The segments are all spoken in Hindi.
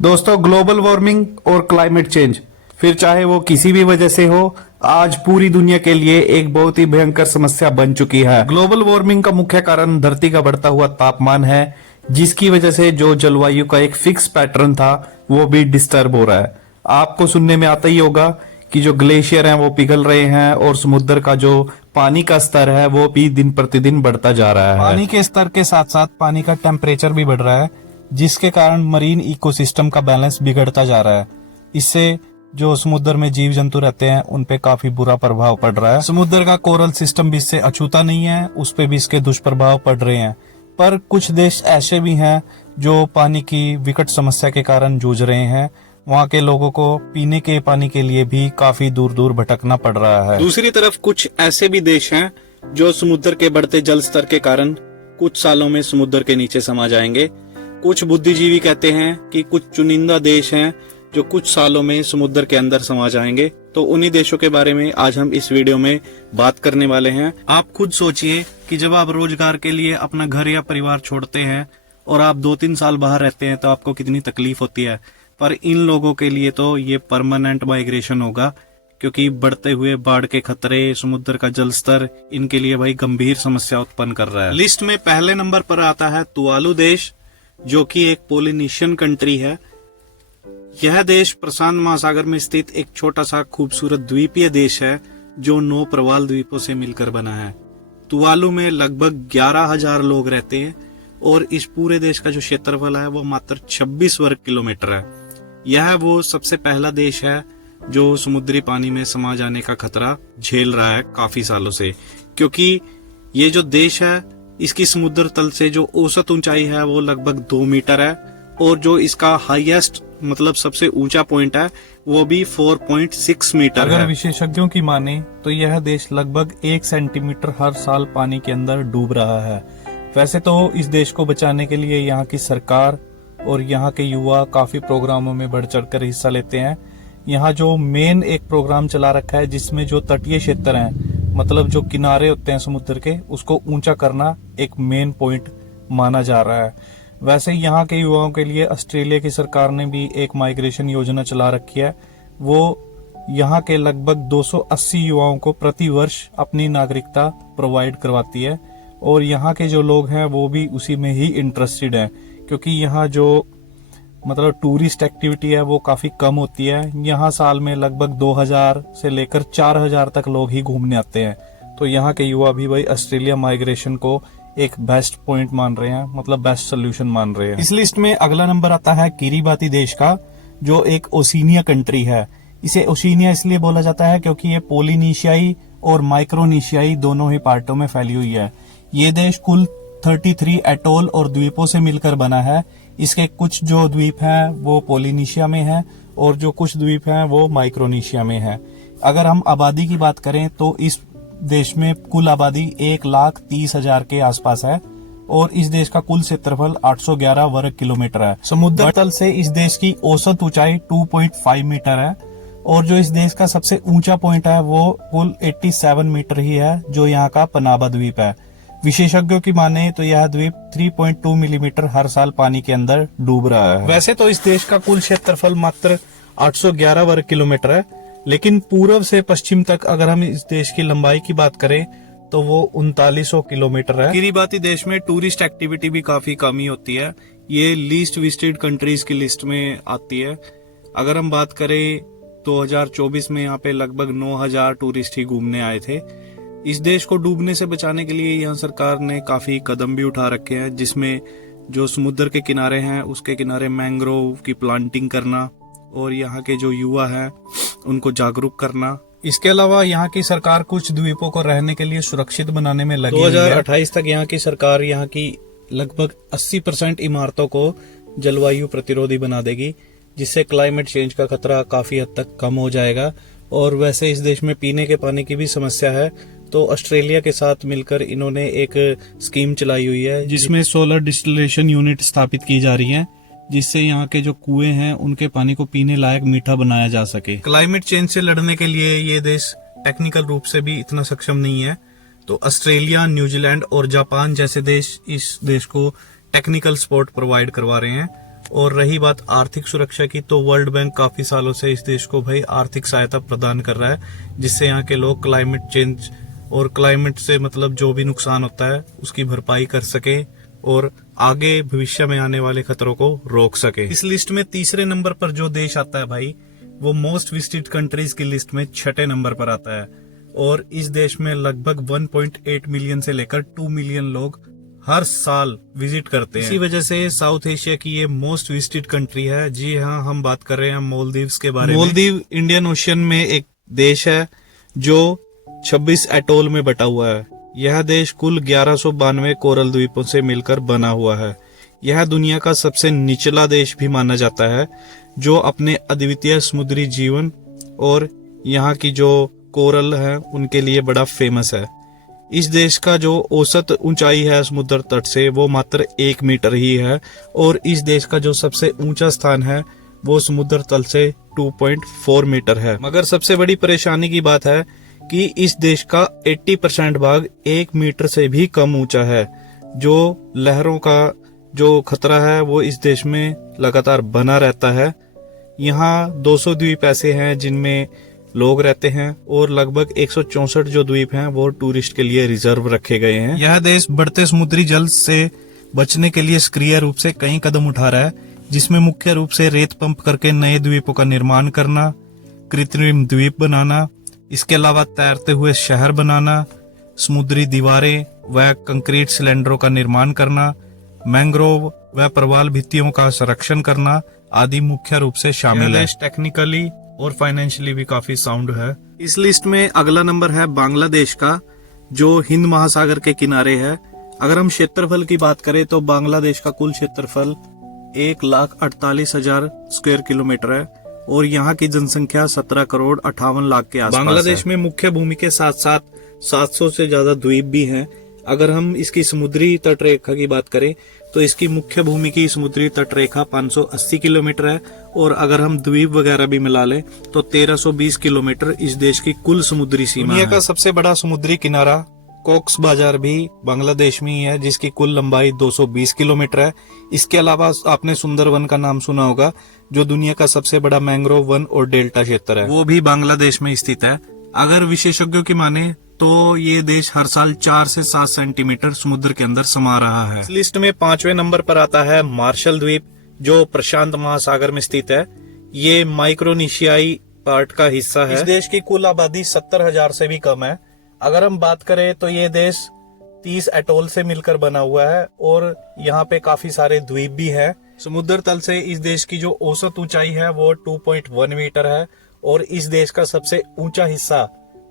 दोस्तों, ग्लोबल वार्मिंग और क्लाइमेट चेंज, फिर चाहे वो किसी भी वजह से हो, आज पूरी दुनिया के लिए एक बहुत ही भयंकर समस्या बन चुकी है। ग्लोबल वार्मिंग का मुख्य कारण धरती का बढ़ता हुआ तापमान है, जिसकी वजह से जो जलवायु का एक फिक्स पैटर्न था वो भी डिस्टर्ब हो रहा है। आपको सुनने में आता ही होगा कि जो ग्लेशियर हैं वो पिघल रहे हैं और समुद्र का जो पानी का स्तर है वो भी दिन प्रतिदिन बढ़ता जा रहा है। पानी के स्तर के साथ साथ पानी का टेम्परेचर भी बढ़ रहा है, जिसके कारण मरीन इकोसिस्टम का बैलेंस बिगड़ता जा रहा है। इससे जो समुद्र में जीव जंतु रहते हैं उन पे काफी बुरा प्रभाव पड़ रहा है। समुद्र का कोरल सिस्टम भी इससे अछूता नहीं है, उस पे भी इसके दुष्प्रभाव पड़ रहे हैं। पर कुछ देश ऐसे भी हैं जो पानी की विकट समस्या के कारण जूझ रहे हैं। वहाँ के लोगों को पीने के पानी के लिए भी काफी दूर दूर भटकना पड़ रहा है। दूसरी तरफ कुछ ऐसे भी देश हैं जो समुद्र के बढ़ते जल स्तर के कारण कुछ सालों में समुद्र के नीचे समा जाएंगे। कुछ बुद्धिजीवी कहते हैं कि कुछ चुनिंदा देश हैं जो कुछ सालों में समुद्र के अंदर समा जाएंगे। तो उन्हीं देशों के बारे में आज हम इस वीडियो में बात करने वाले हैं। आप खुद सोचिए कि जब आप रोजगार के लिए अपना घर या परिवार छोड़ते हैं और आप 2-3 साल बाहर रहते हैं तो आपको कितनी तकलीफ होती है। पर इन लोगों के लिए तो ये परमानेंट माइग्रेशन होगा, क्योंकि बढ़ते हुए बाढ़ के खतरे, समुद्र का जल स्तर इनके लिए भाई गंभीर समस्या उत्पन्न कर रहा है। लिस्ट में पहले नंबर पर आता है तुवालू देश, जो कि एक पोलिनेशियन कंट्री है। यह देश प्रशांत महासागर में स्थित एक छोटा सा खूबसूरत द्वीपीय देश है जो 9 प्रवाल द्वीपों से मिलकर बना है। तुवालू में लगभग 11,000 लोग रहते हैं और इस पूरे देश का जो क्षेत्रफल है वो मात्र 26 वर्ग किलोमीटर है। यह वो सबसे पहला देश है जो समुद्री पानी में समा जाने का खतरा झेल रहा है काफी सालों से, क्योंकि ये जो देश है इसकी समुद्र तल से जो औसत ऊंचाई है वो लगभग 2 मीटर है और जो इसका हाईएस्ट मतलब सबसे ऊंचा पॉइंट है वो भी 4.6 मीटर अगर है। विशेषज्ञों की माने तो यह देश लगभग 1 सेंटीमीटर हर साल पानी के अंदर डूब रहा है। वैसे तो इस देश को बचाने के लिए यहाँ की सरकार और यहाँ के युवा काफी प्रोग्रामों में बढ़ चढ़कर हिस्सा लेते हैं। यहाँ जो मेन एक प्रोग्राम चला रखा है जिसमें जो तटीय क्षेत्र हैं, मतलब जो किनारे होते हैं समुद्र के, उसको ऊंचा करना एक मेन पॉइंट माना जा रहा है। वैसे यहाँ के युवाओं के लिए ऑस्ट्रेलिया की सरकार ने भी एक माइग्रेशन योजना चला रखी है। वो यहाँ के लगभग 280 युवाओं को प्रति वर्ष अपनी नागरिकता प्रोवाइड करवाती है और यहाँ के जो लोग हैं वो भी उसी में ही इंटरेस्टेड हैं, क्योंकि यहाँ जो मतलब टूरिस्ट एक्टिविटी है वो काफी कम होती है। यहाँ साल में लगभग 2000 से लेकर 4000 तक लोग ही घूमने आते हैं। तो यहाँ के युवा भी भाई ऑस्ट्रेलिया माइग्रेशन को एक बेस्ट पॉइंट मान रहे हैं, मतलब बेस्ट सोल्यूशन मान रहे हैं। इस लिस्ट में अगला नंबर आता है किरिबाती देश का, जो एक ओशिनिया कंट्री है। इसे ओशिनिया इसलिए बोला जाता है क्योंकि ये पोलिनेशियाई और माइक्रोनेशियाई दोनों ही पार्टों में फैली हुई है। ये देश कुल 33 एटोल और द्वीपों से मिलकर बना है। इसके कुछ जो द्वीप हैं वो पोलिनेशिया में हैं और जो कुछ द्वीप हैं वो माइक्रोनेशिया में हैं। अगर हम आबादी की बात करें तो इस देश में कुल आबादी 1,30,000 के आसपास है और इस देश का कुल क्षेत्रफल 811 वर्ग किलोमीटर है। समुद्र तल से इस देश की औसत ऊंचाई 2.5 मीटर है और जो इस देश का सबसे ऊंचा पॉइंट है वो कुल 87 मीटर ही है, जो यहाँ का पनामा द्वीप है। विशेषज्ञों की माने तो यह द्वीप 3.2 मिलीमीटर हर साल पानी के अंदर डूब रहा है। वैसे तो इस देश का कुल क्षेत्रफल मात्र 811 वर्ग किलोमीटर है, लेकिन पूर्व से पश्चिम तक अगर हम इस देश की लंबाई की बात करें तो वो 3900 किलोमीटर है। किरिबाती देश में टूरिस्ट एक्टिविटी भी काफी कम ही होती है। ये लीस्ट विजिटेड कंट्रीज की लिस्ट में आती है। अगर हम बात करें 2024 में यहाँ पे लगभग 9000 टूरिस्ट ही घूमने आए थे। इस देश को डूबने से बचाने के लिए यहाँ सरकार ने काफी कदम भी उठा रखे हैं, जिसमें जो समुद्र के किनारे हैं उसके किनारे मैंग्रोव की प्लांटिंग करना और यहाँ के जो युवा हैं उनको जागरूक करना। इसके अलावा यहाँ की सरकार कुछ द्वीपों को रहने के लिए सुरक्षित बनाने में लगी है। 2028 तक यहाँ की सरकार यहाँ की लगभग 80% इमारतों को जलवायु प्रतिरोधी बना देगी, जिससे क्लाइमेट चेंज का खतरा काफी हद तक कम हो जाएगा। और वैसे इस देश में पीने के पानी की भी समस्या है, तो ऑस्ट्रेलिया के साथ मिलकर इन्होंने एक स्कीम चलाई हुई है जिसमें सोलर डिस्टिलेशन यूनिट स्थापित की जा रही है, जिससे यहाँ के जो कुएं हैं उनके पानी को पीने लायक मीठा बनाया जा सके। क्लाइमेट चेंज से लड़ने के लिए ये देश टेक्निकल रूप से भी इतना सक्षम नहीं है, तो ऑस्ट्रेलिया, न्यूजीलैंड और जापान जैसे देश इस देश को टेक्निकल सपोर्ट प्रोवाइड करवा रहे हैं और रही बात आर्थिक सुरक्षा की, तो वर्ल्ड बैंक काफी सालों से इस देश को भाई आर्थिक सहायता प्रदान कर रहा है, जिससे यहाँ के लोग क्लाइमेट चेंज और क्लाइमेट से मतलब जो भी नुकसान होता है उसकी भरपाई कर सके और आगे भविष्य में आने वाले खतरों को रोक सके। इस लिस्ट में तीसरे नंबर पर जो देश आता है भाई, वो मोस्ट विजिटेड कंट्रीज की लिस्ट में छठे नंबर पर आता है। और इस देश में लगभग 1.8 मिलियन से लेकर 2 मिलियन लोग हर साल विजिट करते हैं। इसी वजह से साउथ एशिया की ये मोस्ट विजिटेड कंट्री है। जी हाँ, हम बात कर रहे हैं मालदीव्स के बारे में। मालदीव इंडियन ओशियन में एक देश है जो 26 एटोल में बटा हुआ है। यह देश कुल 1192 कोरल द्वीपों से मिलकर बना हुआ है। यह दुनिया का सबसे निचला देश भी माना जाता है, जो अपने अद्वितीय समुद्री जीवन और यहाँ की जो कोरल है उनके लिए बड़ा फेमस है। इस देश का जो औसत ऊंचाई है समुद्र तट से वो मात्र 1 मीटर ही है, और इस देश का जो सबसे ऊंचा स्थान है वो समुद्र तल से 2.4 मीटर है। मगर सबसे बड़ी परेशानी की बात है कि इस देश का 80% भाग 1 मीटर से भी कम ऊंचा है। जो लहरों का जो खतरा है वो इस देश में लगातार बना रहता है। यहाँ 200 द्वीप ऐसे हैं जिनमें लोग रहते हैं, और लगभग 164 जो द्वीप हैं वो टूरिस्ट के लिए रिजर्व रखे गए हैं। यह देश बढ़ते समुद्री जल से बचने के लिए सक्रिय रूप से कई कदम उठा रहा है, जिसमें मुख्य रूप से रेत पंप करके नए द्वीपों का निर्माण करना, कृत्रिम द्वीप बनाना, इसके अलावा तैरते हुए शहर बनाना, समुद्री दीवारें व कंक्रीट सिलेंडरों का निर्माण करना, मैंग्रोव व प्रवाल भित्तियों का संरक्षण करना आदि मुख्य रूप से शामिल है। टेक्निकली और फाइनेंशियली भी काफी साउंड है। इस लिस्ट में अगला नंबर है बांग्लादेश का, जो हिंद महासागर के किनारे है। अगर हम क्षेत्रफल की बात करें तो बांग्लादेश का कुल क्षेत्रफल 1,48,000 स्क्वायर किलोमीटर है, और यहाँ की जनसंख्या 17 करोड़ 58 लाख के आसपास है। बांग्लादेश में मुख्य भूमि के साथ साथ 700 से ज्यादा द्वीप भी हैं। अगर हम इसकी समुद्री तट रेखा की बात करें तो इसकी मुख्य भूमि की समुद्री तट रेखा 580 किलोमीटर है, और अगर हम द्वीप वगैरह भी मिला लें तो 1320 किलोमीटर इस देश की कुल समुद्री सीमा है। दुनिया का सबसे बड़ा समुद्री किनारा कॉक्स बाजार भी बांग्लादेश में ही है, जिसकी कुल लंबाई 220 किलोमीटर है। इसके अलावा आपने सुंदरवन का नाम सुना होगा, जो दुनिया का सबसे बड़ा मैंग्रोव वन और डेल्टा क्षेत्र है, वो भी बांग्लादेश में स्थित है। अगर विशेषज्ञों की माने तो ये देश हर साल 4 से 7 सेंटीमीटर समुद्र के अंदर समा रहा है। इस लिस्ट में 5वें नंबर पर आता है मार्शल द्वीप, जो प्रशांत महासागर में स्थित है। ये माइक्रोनेशियाई पार्ट का हिस्सा है। इस देश की कुल आबादी 70,000 से भी कम है। अगर हम बात करें तो ये देश 30 एटोल से मिलकर बना हुआ है, और यहाँ पे काफी सारे द्वीप भी हैं। समुद्र तल से इस देश की जो औसत ऊंचाई है वो 2.1 मीटर है, और इस देश का सबसे ऊंचा हिस्सा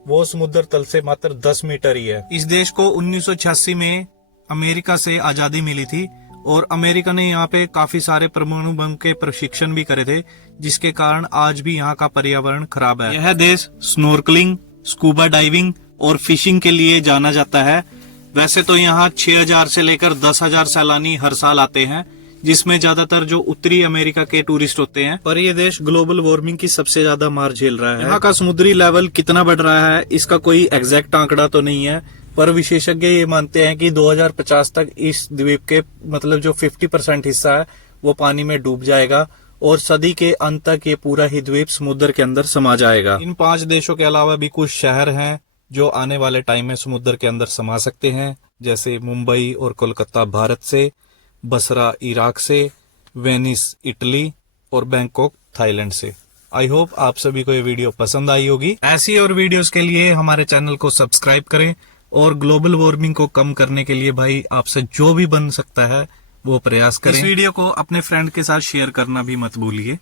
वो समुद्र तल से मात्र 10 मीटर ही है। इस देश को 1986 में अमेरिका से आजादी मिली थी, और अमेरिका ने यहाँ पे काफी सारे परमाणु बम के प्रशिक्षण भी करे थे, जिसके कारण आज भी यहाँ का पर्यावरण खराब है। यह देश स्नॉर्कलिंग, स्कूबा डाइविंग और फिशिंग के लिए जाना जाता है। वैसे तो यहाँ 6,000 से लेकर 10,000 सैलानी हर साल आते हैं, जिसमें ज्यादातर जो उत्तरी अमेरिका के टूरिस्ट होते हैं। पर ये देश ग्लोबल वार्मिंग की सबसे ज्यादा मार झेल रहा है। यहाँ का समुद्री लेवल कितना बढ़ रहा है इसका कोई एग्जैक्ट आंकड़ा तो नहीं है, पर विशेषज्ञ ये मानते हैं कि 2050 तक इस द्वीप के मतलब जो 50% हिस्सा है वो पानी में डूब जाएगा, और सदी के अंत तक ये पूरा ही द्वीप समुद्र के अंदर समा जाएगा। इन 5 देशों के अलावा भी कुछ शहर हैं जो आने वाले टाइम में समुद्र के अंदर समा सकते हैं, जैसे मुंबई और कोलकाता भारत से, बसरा इराक से, वेनिस इटली और बैंकॉक थाईलैंड से। आई होप आप सभी को ये वीडियो पसंद आई होगी। ऐसी और वीडियोस के लिए हमारे चैनल को सब्सक्राइब करें, और ग्लोबल वार्मिंग को कम करने के लिए भाई आपसे जो भी बन सकता है वो प्रयास करें। इस वीडियो को अपने फ्रेंड के साथ शेयर करना भी मत भूलिए।